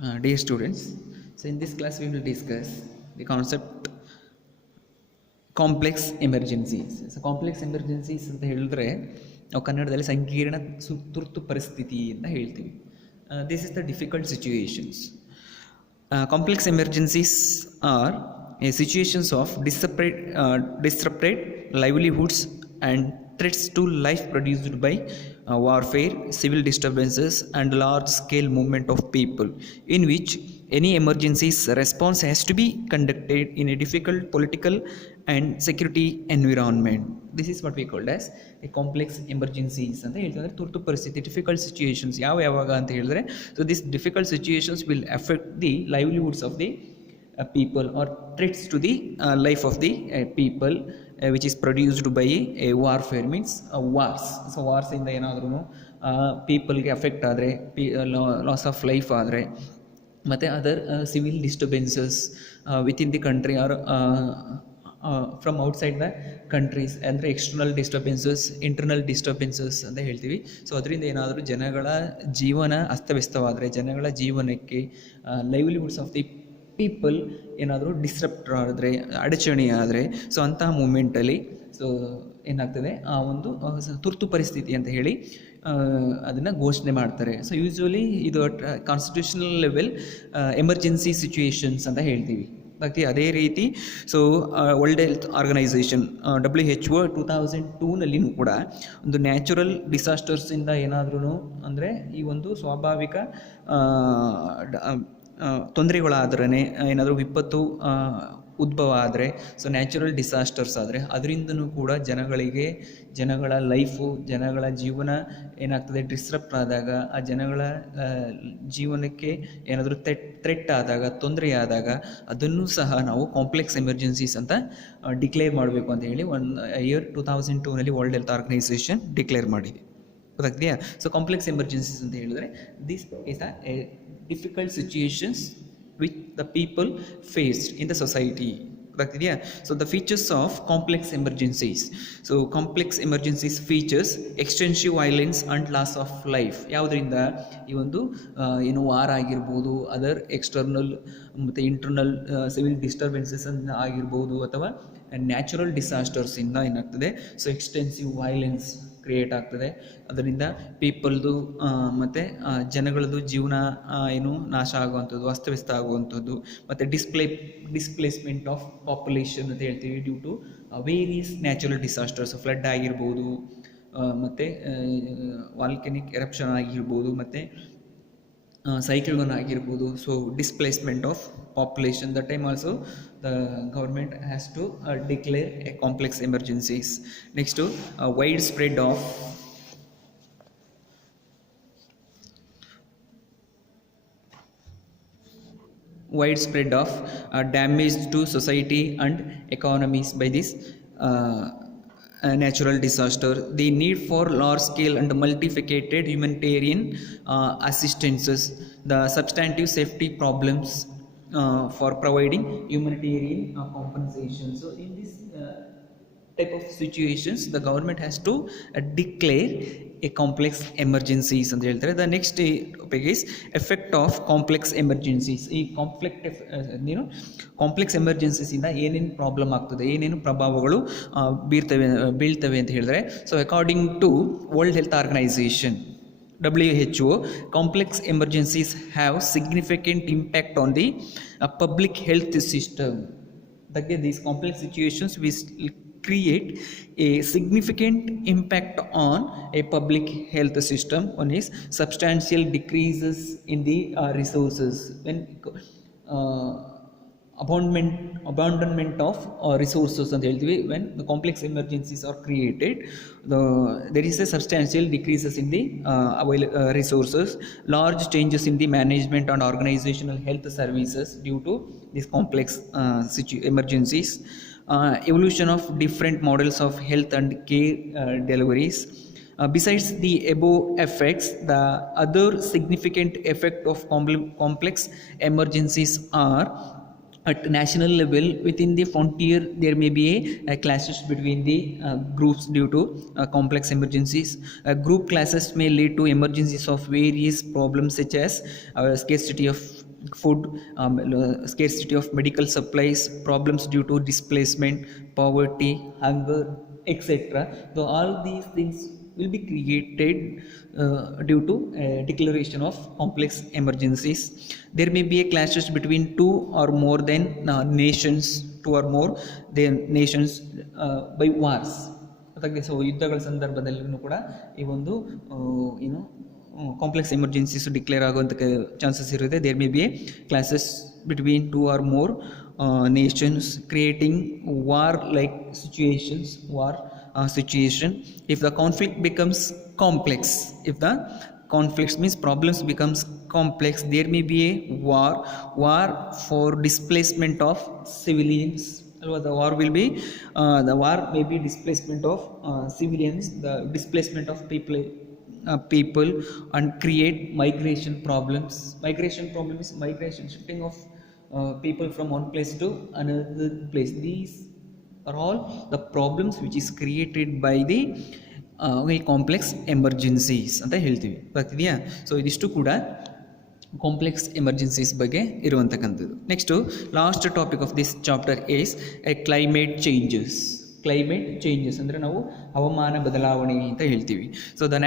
Dear students, so in this class we will discuss the concept complex emergencies. So complex emergencies ಅಂತ ಹೇಳಿದ್ರೆ ನಾವು ಕನ್ನಡದಲ್ಲಿ ಸಂಕೀರ್ಣ ತುರ್ತು ಪರಿಸ್ಥಿತಿ ಅಂತ ಹೇಳ್ತೀವಿ. This is the difficult situations. Complex emergencies are situations of disrupted livelihoods and threats to life produced by warfare, civil disturbances and large-scale movement of people, in which any emergencies response has to be conducted in a difficult political and security environment. This is what we called as a complex emergencies ಅಂತ ಹೇಳ್ತಾರೆ. ತುರ್ತು ಪರಿಸ್ಥಿತಿ, difficult situations ಯಾವಾಗ ಅಂತ ಹೇಳಿದ್ರೆ, so this difficult situations will affect the livelihoods of the people or threats to the life of the people, which is produced by a warfare, means wars. So wars ಇಂದ ಏನಾದ್ರೂ ಪೀಪಲ್ಗೆ ಅಫೆಕ್ಟ್ ಆದರೆ, loss of life ಆದರೆ, ಮತ್ತು other civil disturbances within the country are from outside the countries, ಅಂದರೆ external disturbances, internal disturbances ಅಂತ ಹೇಳ್ತೀವಿ. ಸೊ ಅದರಿಂದ ಏನಾದರೂ ಜನಗಳ ಜೀವನ ಅಸ್ತವ್ಯಸ್ತವಾದರೆ, ಜನಗಳ ಜೀವನಕ್ಕೆ ಲೈವ್ಲಿಹುಡ್ಸ್ ಆಫ್ ದಿ ಪೀಪಲ್ ಏನಾದರೂ ಡಿಸ್ರಪ್ಟ್ ಆದರೆ, ಅಡಚಣೆ ಆದರೆ, ಸೊ ಅಂತಹ ಮೂಮೆಂಟಲ್ಲಿ ಸೊ ಏನಾಗ್ತದೆ, ಆ ಒಂದು ತುರ್ತು ಪರಿಸ್ಥಿತಿ ಅಂತ ಹೇಳಿ ಅದನ್ನು ಘೋಷಣೆ ಮಾಡ್ತಾರೆ. ಸೊ ಯೂಶ್ವಲಿ ಇದು ಕಾನ್ಸ್ಟಿಟ್ಯೂಷನಲ್ ಲೆವೆಲ್ ಎಮರ್ಜೆನ್ಸಿ ಸಿಚುಯೇಷನ್ಸ್ ಅಂತ ಹೇಳ್ತೀವಿ. ಅದೇ ರೀತಿ so world health organisation WHO 2002ನಲ್ಲಿನೂ ಕೂಡ ಒಂದು ನ್ಯಾಚುರಲ್ ಡಿಸಾಸ್ಟರ್ಸಿಂದ ಏನಾದ್ರೂ ಅಂದರೆ ಈ ಒಂದು ಸ್ವಾಭಾವಿಕ ತೊಂದರೆಗಳಾದ್ರೇ, ಏನಾದರೂ ವಿಪತ್ತು ಉದ್ಭವ ಆದರೆ, ಸೊ ನ್ಯಾಚುರಲ್ ಡಿಸಾಸ್ಟರ್ಸ್ ಆದರೆ ಅದರಿಂದನೂ ಕೂಡ ಜನಗಳ ಲೈಫು, ಜನಗಳ ಜೀವನ ಏನಾಗ್ತದೆ ಡಿಸ್ರಪ್ಟ್ ಆದಾಗ, ಆ ಜನಗಳ ಜೀವನಕ್ಕೆ ಏನಾದರೂ ಥ್ರೆಟ್ ಆದಾಗ, ತೊಂದರೆ ಆದಾಗ ಅದನ್ನು ಸಹ ನಾವು ಕಾಂಪ್ಲೆಕ್ಸ್ ಎಮರ್ಜೆನ್ಸೀಸ್ ಅಂತ ಡಿಕ್ಲೇರ್ ಮಾಡಬೇಕು ಅಂತ ಹೇಳಿ 2002ನಲ್ಲಿ ವರ್ಲ್ಡ್ ಹೆಲ್ತ್ ಆರ್ಗನೈಸೇಷನ್ ಡಿಕ್ಲೇರ್ ಮಾಡಿದೆ. ಗೊತ್ತಾಗ್ತೀಯಾ? ಸೊ ಕಾಂಪ್ಲೆಕ್ಸ್ ಎಮರ್ಜೆನ್ಸೀಸ್ ಅಂತ ಹೇಳಿದ್ರೆ this is a difficult situations which the people faced in the society. ಗೊತ್ತಾಗ್ತಿದೆಯಾ? So the features of complex emergencies. So complex emergencies features extensive violence and loss of life. ಯಾವುದರಿಂದ? ಈ ಒಂದು ಏನು war ಆಗಿರ್ಬೋದು, other external ಮತ್ತು internal civil disturbances ಆಗಿರ್ಬೋದು, ಅಥವಾ ನ್ಯಾಚುರಲ್ ಡಿಸಾಸ್ಟರ್ಸಿಂದ ಏನಾಗ್ತದೆ, ಸೊ ಎಕ್ಸ್ಟೆನ್ಸಿವ್ ವೈಲೆನ್ಸ್ ಕ್ರಿಯೇಟ್ ಆಗ್ತದೆ. ಅದರಿಂದ ಪೀಪಲ್ದು ಮತ್ತು ಜನಗಳದ್ದು ಜೀವನ ಏನು ನಾಶ ಆಗುವಂಥದ್ದು, ಅಸ್ತವ್ಯಸ್ತ ಆಗುವಂಥದ್ದು, ಮತ್ತು ಡಿಸ್ಪ್ಲೇಸ್ಮೆಂಟ್ ಆಫ್ ಪಾಪ್ಯುಲೇಷನ್ ಅಂತ ಹೇಳ್ತೀವಿ due to various natural disasters. Flood ಆಗಿರ್ಬೋದು, ಮತ್ತು ವಾಲ್ಕೆನಿಕ್ ಎರಪ್ಷನ್ ಆಗಿರ್ಬೋದು, ಮತ್ತು ಸೈಕ್ಲೋನ್ ಆಗಿರ್ಬೋದು. So displacement of population, that time also the government has to declare a complex emergencies. Next to widespread of damage to society and economies by this natural disaster. The need for large scale and multifaceted humanitarian assistances, the substantive safety problems for providing humanitarian compensation. So in this type of situations the government has to declare a complex emergencies ಅಂತ ಹೇಳ್ತಾರೆ. The next topic is effect of complex emergencies. ಈ complex emergencies ಇಂದ ಏನೇನು problem ಆಗ್ತದೆ, ಏನೇನು ಪ್ರಭಾವಗಳು ಬೀಳ್ತವೆ ಅಂತ ಹೇಳಿದ್ರೆ, so according to world health organisation WHO, complex emergencies have significant impact on the public health system. That these complex situations will create a significant impact on a public health system. One is substantial decreases in the resources. When abandonment of resources ಅಂತ ಹೇಳ್ತೀವಿ. When the complex emergencies are created, there is a substantial decreases in the resources, large changes in the management and organizational health services due to these complex emergencies, evolution of different models of health and care deliveries. Besides the above effects, the other significant effect of complex emergencies are at national level. Within the frontier there may be a clashes between the groups due to complex emergencies. Group classes may lead to emergencies of various problems such as scarcity of food, scarcity of medical supplies, problems due to displacement, poverty, hunger, etc. So all these things will be created due to declaration of complex emergencies. There may be a clashes between two or more than nations, two or more than nations by wars. ಅದಕ್ಕೆ so ಯುದ್ಧಗಳ ಸಂದರ್ಭದಲ್ಲೂ ಕೂಡ ಈ ಒಂದು ಏನು complex emergencies declare ಆಗುವಂಥ chances ಇರುತ್ತೆ. There may be a clashes between two or more nations, creating war like situations, war situation. If the conflict becomes complex, if the conflicts means problems becomes complex, there may be a war for displacement of civilians. The war will be the war may be displacement of civilians, the displacement of people, and create migration problems. Migration problem is migration, shifting of people from one place to another place. These are all the problems which is created by the complex emergencies ಅಂತ ಹೇಳ್ತೀವಿ. ಬರ್ತಿದೆಯಾ? So ಇದಿಷ್ಟು ಕೂಡ complex emergencies ಬಗ್ಗೆ ಇರುವಂತಕ್ಕಂಥದ್ದು. Next last topic of this chapter is climate changes. Climate changes ಅಂದರೆ ನಾವು ಹವಾಮಾನ ಬದಲಾವಣೆ ಅಂತ ಹೇಳ್ತೀವಿ. So the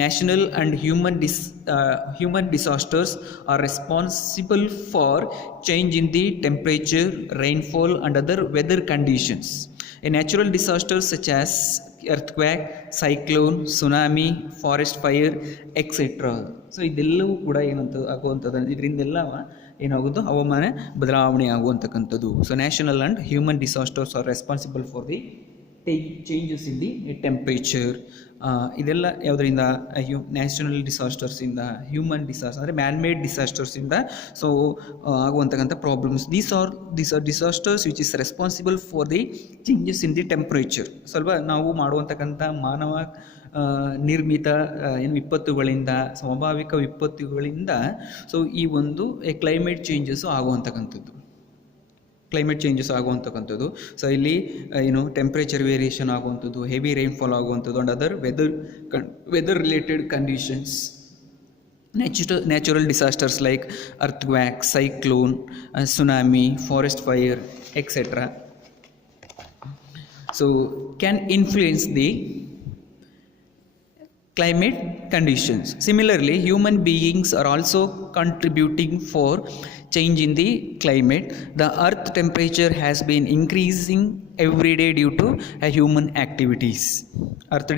national and human disasters are responsible for change in the temperature, rainfall and other weather conditions. A natural disasters such as earthquake, cyclone, tsunami, forest fire, etc. So ಇದೆಲ್ಲವೂ ಕೂಡ ಏನಂತ ಆಗುವಂಥದ್ದು, ಇದರಿಂದೆಲ್ಲ ಏನಾಗೋದು ಹವಾಮಾನ ಬದಲಾವಣೆ ಆಗುವಂತಕ್ಕಂಥದ್ದು. So national and human disasters are responsible for the changes in the temperature. ಇದೆಲ್ಲ ಯಾವುದರಿಂದ? ನ್ಯಾಷನಲ್ ಡಿಸಾಸ್ಟರ್ಸಿಂದ, ಹ್ಯೂಮನ್ ಡಿಸಾಸ್ಟರ್ ಅಂದರೆ ಮ್ಯಾನ್ ಮೇಡ್ ಡಿಸಾಸ್ಟರ್ಸಿಂದ ಸೊ ಆಗುವಂತಕ್ಕಂಥ problems. These are disasters which is responsible for the changes in the temperature. ಸ್ವಲ್ಪ ನಾವು ಮಾಡುವಂತಕ್ಕಂಥ ಮಾನವ ನಿರ್ಮಿತ ಏನು ವಿಪತ್ತುಗಳಿಂದ, ಸ್ವಾಭಾವಿಕ ವಿಪತ್ತುಗಳಿಂದ ಸೊ ಈ ಒಂದು ಕ್ಲೈಮೇಟ್ ಚೇಂಜಸ್ಸು ಆಗುವಂತಕ್ಕಂಥದ್ದು. ಸೊ ಇಲ್ಲಿ ಏನು ಟೆಂಪ್ರೇಚರ್ ವೇರಿಯೇಷನ್ ಆಗುವಂಥದ್ದು, ಹೆವಿ ರೈನ್ಫಾಲ್ ಆಗುವಂಥದ್ದು and other weather related conditions. Natural disasters like earthquake, cyclone, tsunami, forest fire, etcetera so can influence the climate conditions. Similarly, human beings are also contributing for change in the climate. The earth temperature has been increasing every day due to human activities. Earth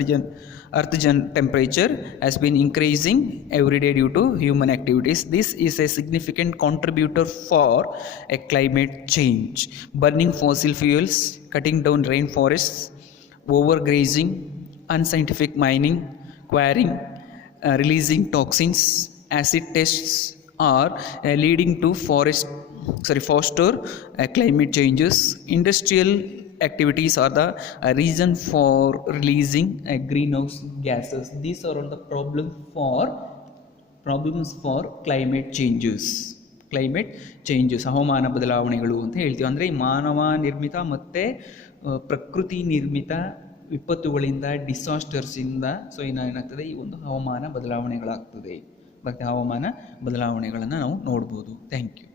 temperature has been increasing every day due to human activities. This is a significant contributor for a climate change. Burning fossil fuels, cutting down rainforests, overgrazing, unscientific mining, quarrying, releasing toxins, acid tests are leading to foster climate changes. Industrial activities are the reason for releasing greenhouse gases. These are all the problems for climate changes. ಹವಾಮಾನ ಬದಲಾವಣೆಗಳು ಅಂತ ಹೇಳ್ತೀವಿ. ಅಂದರೆ ಈ ಮಾನವ ನಿರ್ಮಿತ ಮತ್ತು ಪ್ರಕೃತಿ ನಿರ್ಮಿತ ವಿಪತ್ತುಗಳಿಂದ, ಡಿಸಾಸ್ಟರ್ಸಿಂದ ಸೊ ಏನಾಗ್ತದೆ, ಈ ಒಂದು ಹವಾಮಾನ ಬದಲಾವಣೆಗಳಾಗ್ತದೆ. ಮತ್ತು ಹವಾಮಾನ ಬದಲಾವಣೆಗಳನ್ನು ನಾವು ನೋಡ್ಬೋದು. Thank you.